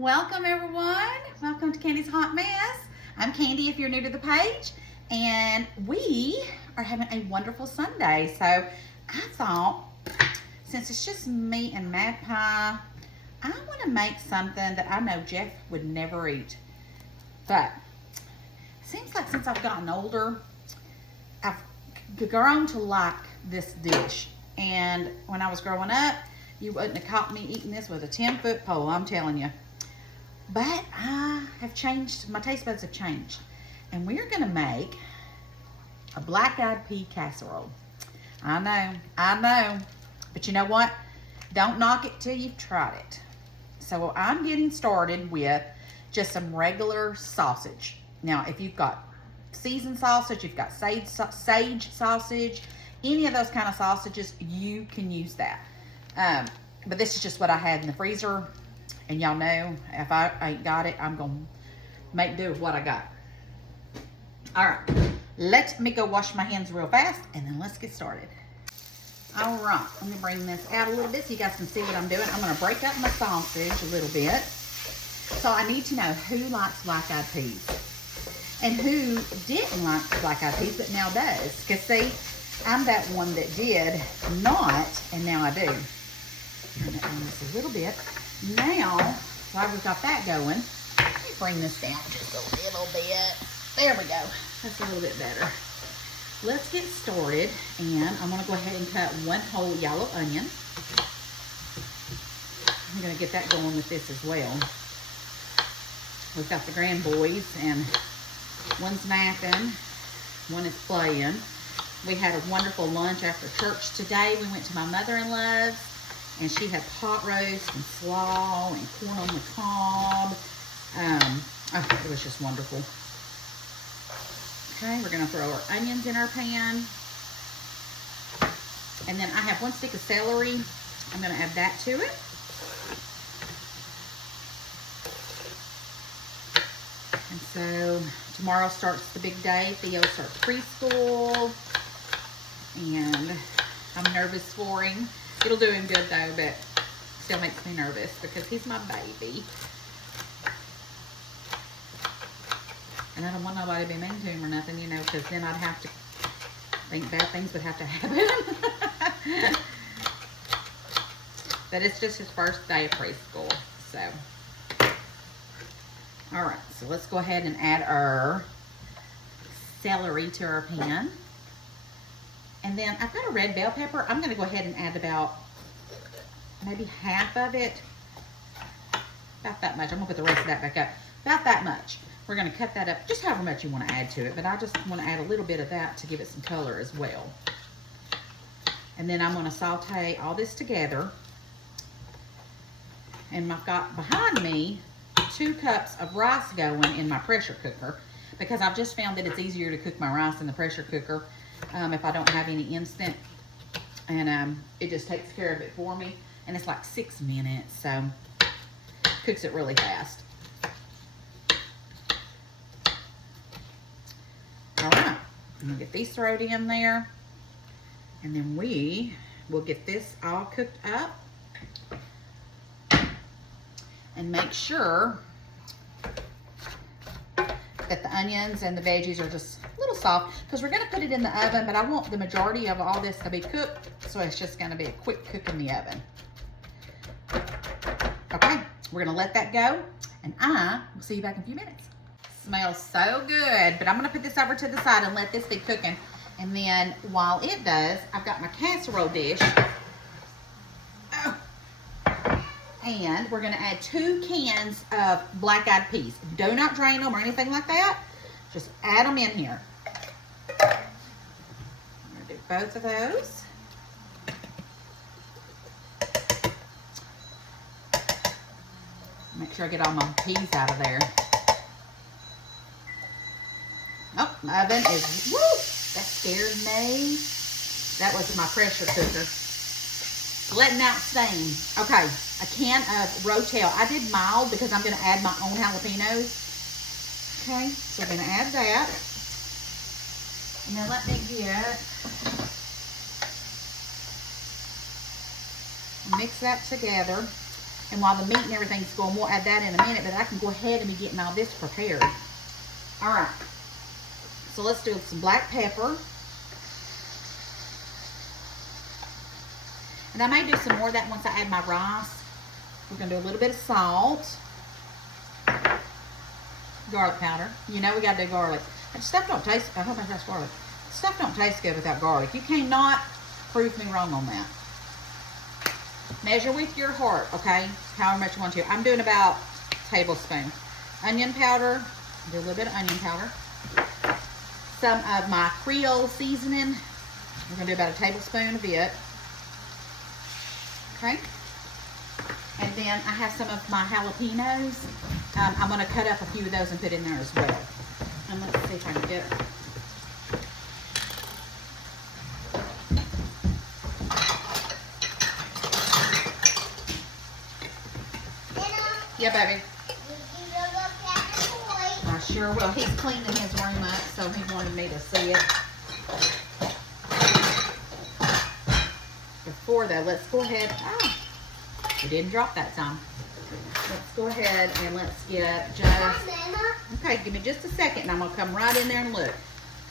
Welcome everyone. Welcome to Candy's Hot Mess. I'm Candy if you're new to the page, and we are having a wonderful Sunday. So I thought, since it's just me and Mad Pie, I want to make something that I know Jeff would never eat. But it seems like since I've gotten older, I've grown to like this dish. And when I was growing up, you wouldn't have caught me eating this with a 10-foot pole, I'm telling you. But I have changed, my taste buds have changed. And we're gonna make a black-eyed pea casserole. I know. But you know what? Don't knock it till you've tried it. So I'm getting started with just some regular sausage. Now, if you've got seasoned sausage, you've got sage sausage, any of those kind of sausages, you can use that. But this is just what I had in the freezer. And y'all know, if I ain't got it, I'm going to make do with what I got. All right, let me go wash my hands real fast, and then let's get started. All right, let me bring this out a little bit so you guys can see what I'm doing. I'm going to break up my sausage a little bit. So I need to know who likes black-eyed peas and who didn't like black-eyed peas but now does. Because see, I'm that one that did not, and now I do. Turn that down just a little bit. Now, while we've got that going, let me bring this down just a little bit. There we go. That's a little bit better. Let's get started, and I'm going to go ahead and cut one whole yellow onion. I'm going to get that going with this as well. We've got the grand boys, and one's napping, one is playing. We had a wonderful lunch after church today. We went to my mother-in-law's, and she had pot roast and slaw and corn on the cob. It was just wonderful. Okay, we're gonna throw our onions in our pan. And then I have one stick of celery. I'm gonna add that to it. And so tomorrow starts the big day. Theo starts preschool. And I'm nervous for him. It'll do him good though, but still makes me nervous because he's my baby. And I don't want nobody to be mean to him or nothing, you know, because then I'd have to think bad things would have to happen. But it's just his first day of preschool, so. All right, so let's go ahead and add our celery to our pan. And then I've got a red bell pepper. I'm gonna go ahead and add about maybe half of it. About that much. I'm gonna put the rest of that back up. About that much. We're gonna cut that up just however much you wanna add to it, but I just wanna add a little bit of that to give it some color as well. And then I'm gonna saute all this together. And I've got behind me 2 cups of rice going in my pressure cooker because I've just found that it's easier to cook my rice in the pressure cooker if I don't have any instant, and it just takes care of it for me, and it's like 6 minutes, so cooks it really fast. All right, I'm gonna get these thrown in there, and then we will get this all cooked up and make sure that the onions and the veggies are just a little soft because we're going to put it in the oven, but I want the majority of all this to be cooked, so it's just going to be a quick cook in the oven. Okay, we're going to let that go, and I will see you back in a few minutes. Smells so good, but I'm going to put this over to the side and let this be cooking, and then while it does, I've got my casserole dish. And we're going to add 2 cans of black-eyed peas. Do not drain them or anything like that. Just add them in here. I'm going to do both of those. Make sure I get all my peas out of there. Oh, my oven is, woo! That scared me. That was my pressure cooker. Letting out steam. Okay. A can of Rotel. I did mild because I'm going to add my own jalapenos. Okay, so we're going to add that. And then let me get, mix that together. And while the meat and everything's going, we'll add that in a minute, but I can go ahead and be getting all this prepared. All right. So let's do some black pepper. And I may do some more of that once I add my rice. We're going to do a little bit of salt. Garlic powder. You know we got to do garlic. And stuff don't taste, I hope I taste garlic. Stuff don't taste good without garlic. You cannot prove me wrong on that. Measure with your heart, okay? However much you want to. I'm doing about a tablespoon. Onion powder. Do a little bit of onion powder. Some of my Creole seasoning. We're going to do about a tablespoon of it. Okay? And then I have some of my jalapenos. I'm going to cut up a few of those and put in there as well. And let's see if I can get it. Yeah, baby. I sure will. He's cleaning his room up, so he wanted me to see it. Before though, let's go ahead. Oh, we didn't drop that time. Let's go ahead and let's get just. Okay, give me just a second, and I'm gonna come right in there and look.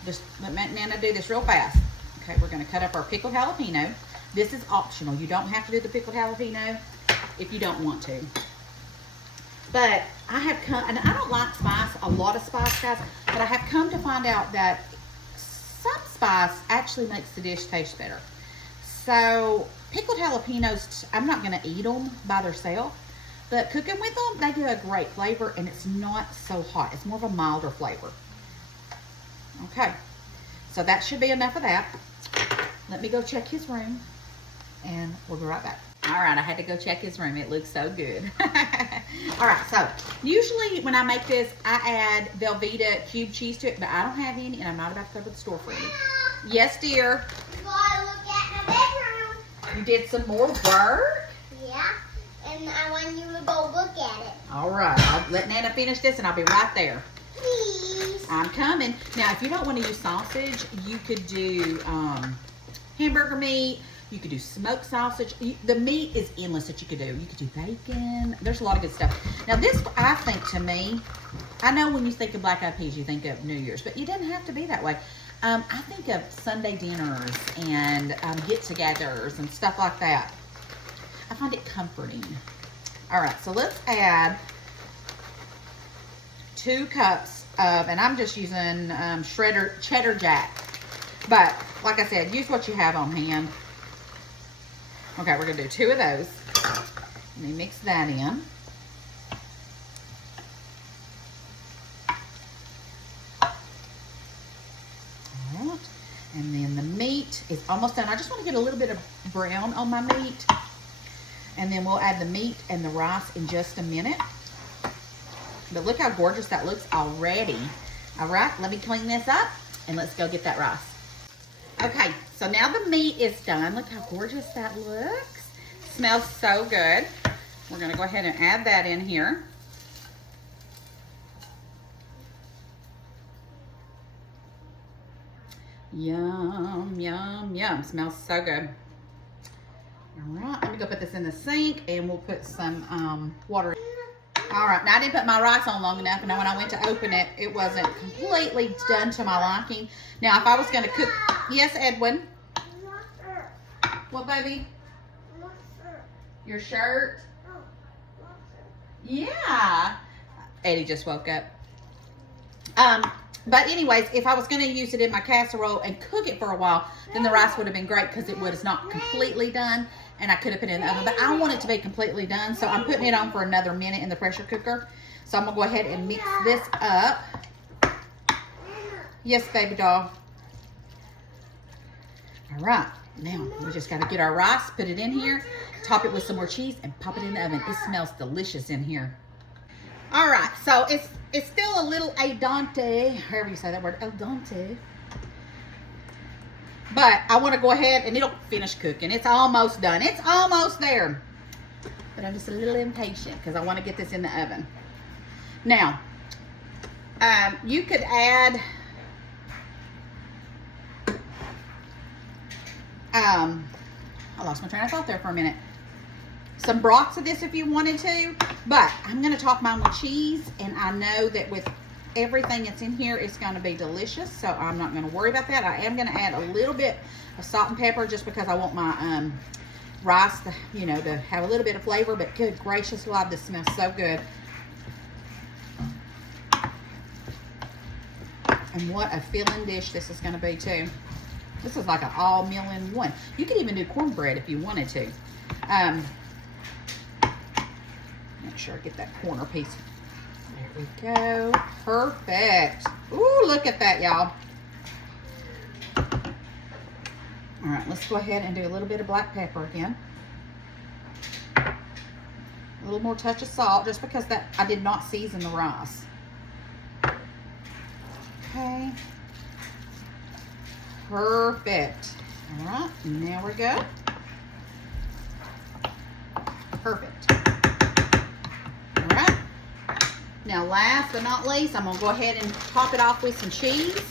Just let Nana do this real fast. Okay, we're gonna cut up our pickled jalapeno. This is optional. You don't have to do the pickled jalapeno if you don't want to. But I have come, and I don't like spice, a lot of spice, guys, but I have come to find out that some spice actually makes the dish taste better. So pickled jalapenos, I'm not going to eat them by themselves, but cooking with them, they give a great flavor, and it's not so hot. It's more of a milder flavor. Okay, so that should be enough of that. Let me go check his room, and we'll be right back. All right, I had to go check his room. It looks so good. All right, so usually when I make this, I add Velveeta cube cheese to it, but I don't have any, and I'm not about to go to the store for any. Yes, dear? Gotta look at my bedroom. You did some more work? Yeah, and I want you to go look at it. All right, I'll let Nana finish this, and I'll be right there. Please. I'm coming. Now, if you don't want to use sausage, you could do hamburger meat. You could do smoked sausage. The meat is endless that you could do. You could do bacon. There's a lot of good stuff. Now this, I think, to me, I know when you think of black eyed peas, you think of New Year's, but you didn't have to be that way. I think of Sunday dinners and get-togethers and stuff like that. I find it comforting. All right, so let's add 2 cups of, and I'm just using cheddar jack. But like I said, use what you have on hand. Okay, we're gonna do 2 of those. Let me mix that in. All right, and then the meat is almost done. I just want to get a little bit of brown on my meat, and then we'll add the meat and the rice in just a minute. But look how gorgeous that looks already. All right, let me clean this up, and let's go get that rice. Okay, so now the meat is done. Look how gorgeous that looks. Smells so good. We're gonna go ahead and add that in here. Yum, yum, yum. Smells so good. All right, let me go put this in the sink, and we'll put some water in. All right, now I didn't put my rice on long enough, and when I went to open it, it wasn't completely done to my liking. Now, if I was going to cook, yes, Edwin? What, baby? Your shirt? Yeah. Eddie just woke up. But anyways, if I was going to use it in my casserole and cook it for a while, then the rice would have been great because it was not completely done, and I could have put it in the oven. But I want it to be completely done, so I'm putting it on for another minute in the pressure cooker. So I'm going to go ahead and mix this up. Yes, baby doll. All right. Now, we just got to get our rice, put it in here, top it with some more cheese, and pop it in the oven. It smells delicious in here. All right, so it's still a little al dente, however you say that word, al dente. But I want to go ahead, and it'll finish cooking. It's almost done. It's almost there. But I'm just a little impatient because I want to get this in the oven. Now, you could add, I lost my train of thought there for a minute. some brocks of this if you wanted to, but I'm going to top mine with cheese, and I know that with everything that's in here, it's going to be delicious, so I'm not going to worry about that. I am going to add a little bit of salt and pepper just because I want my rice to, you know, to have a little bit of flavor, but good gracious alive, this smells so good. And what a filling dish this is going to be too. This is like an all meal in one. You could even do cornbread if you wanted to. Make sure I get that corner piece. There we go. Perfect. Ooh, look at that, y'all. All right, let's go ahead and do a little bit of black pepper again. A little more touch of salt, just because that I did not season the rice. Okay. Perfect. All right, now we go. Perfect. All right. Now, last but not least, I'm gonna go ahead and top it off with some cheese.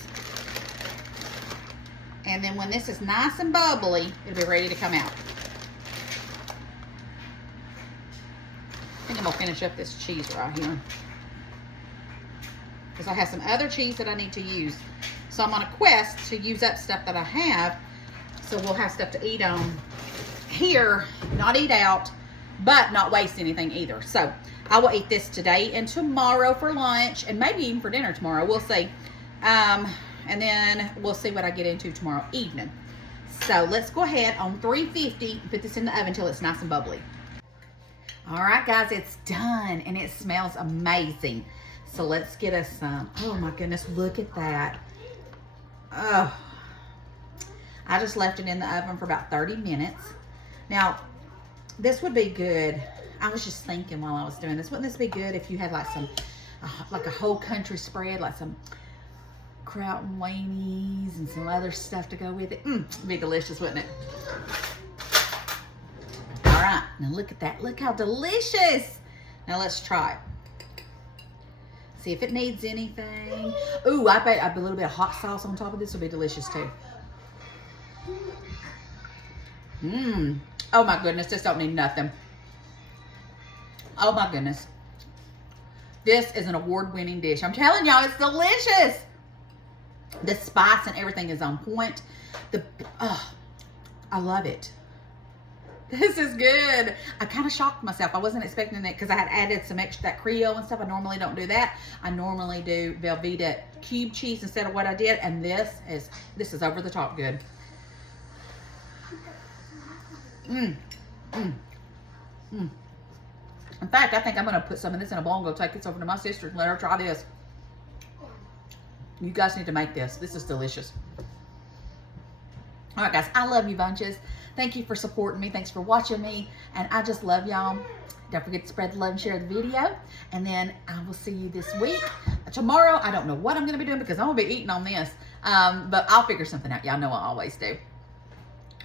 And then when this is nice and bubbly, it'll be ready to come out. I think I'm gonna finish up this cheese right here, because I have some other cheese that I need to use. So I'm on a quest to use up stuff that I have, so we'll have stuff to eat on here, not eat out, but not waste anything either. So I will eat this today and tomorrow for lunch, and maybe even for dinner tomorrow. We'll see. And then we'll see what I get into tomorrow evening. So let's go ahead on 350 and put this in the oven until it's nice and bubbly. All right, guys, it's done, and it smells amazing. So let's get us some. Oh my goodness, look at that. Oh, I just left it in the oven for about 30 minutes. Now, this would be good. I was just thinking while I was doing this, wouldn't this be good if you had like some, like a whole country spread, like some kraut and weenies and some other stuff to go with it? It'd be delicious, wouldn't it? All right, now look at that. Look how delicious. Now let's try it. See if it needs anything. Ooh, I bet a little bit of hot sauce on top of this will be delicious too. Oh my goodness, this don't need nothing. Oh my goodness. This is an award-winning dish. I'm telling y'all, it's delicious. The spice and everything is on point. I love it. This is good. I kind of shocked myself. I wasn't expecting it because I had added some extra, that Creole and stuff. I normally don't do that. I normally do Velveeta cube cheese instead of what I did. And this is over the top good. In fact, I think I'm going to put some of this in a bowl and go take this over to my sister and let her try this. You guys need to make this. This is delicious. All right, guys, I love you bunches. Thank you for supporting me. Thanks for watching me. And I just love y'all. Don't forget to spread the love and share the video. And then I will see you this week. Tomorrow, I don't know what I'm going to be doing because I'm going to be eating on this. But I'll figure something out. Y'all know I always do.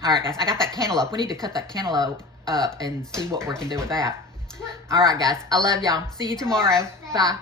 All right, guys, I got that cantaloupe. We need to cut that cantaloupe up and see what we can do with that. All right, guys, I love y'all. See you tomorrow. Bye.